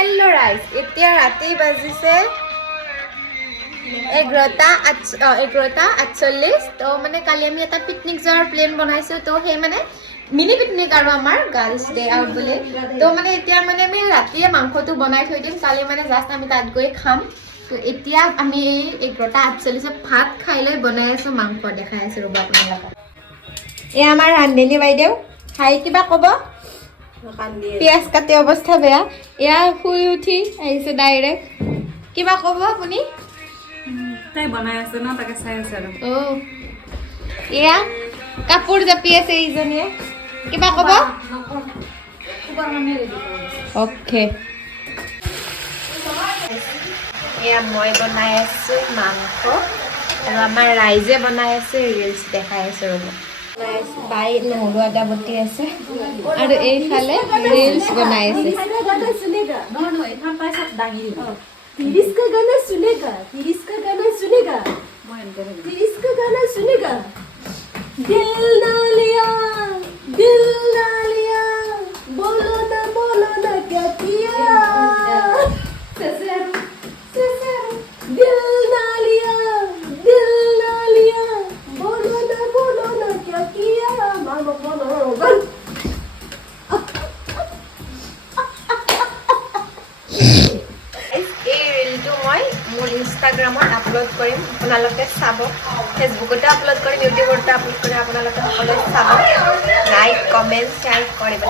hello rice এতিয়া ৰাতি বাজিছে 11:48 তো মানে কালি আমি এটা পিকনিক যোৱাৰ প্ল্যান বনাইছো তো হে মানে মিনি পিকনিক আৰু আমাৰ গাৰ্লছ ডে আউট বুলি তো মানে এতিয়া মানে আমি ৰাতিয়ে মাংসটো বনাই থৈ দিম কালি মানে জাস্ট আমি তাত গৈ খাম তো এতিয়া আমি 11:48 ভাত খাই লৈ বনাই আছো মাংস দেখাই আছো ৰবা আপোনালোকক এ আমাৰ ৰান্ধনী বাইদেউ খাই কিবা ক'ব পিয়াজ কাটি অৱস্থা বেয়া এয়া শুই উঠি আহিছে ডাইৰেক্ট কিবা ক'ব আপুনি তাই বনাই আছে ন তাকে চাই আছে আৰু ও এয়া কাপোৰ জাপি আছে এইজনীয়ে কিবা ক'ব অ'কে এয়া মই বনাই আছো মাংস আৰু আমাৰ ৰাইজে বনাই আছে ৰিলছ দেখাই আছে ৰ'ব বাই নহৰু আদা বটি আছে আৰু এইফালে ৰিলছ বনাই আছে तिरिस का गाना सुनेगा तिरिस का गाना सुनेगा तिरिस का गाना सुनेगा दिल ना लिया बोलो ना क्या किया दिल ना लिया बोलो ना क्या किया मामा बोलो ইনষ্টাগ্ৰামত আপলোড কৰিম আপোনালোকে চাব ফেচবুকতে আপলোড কৰিম ইউটিউবতে আপলোড কৰিম আপোনালোকে সকলোৱে চাব লাইক কমেণ্ট শ্বেয়াৰ কৰিব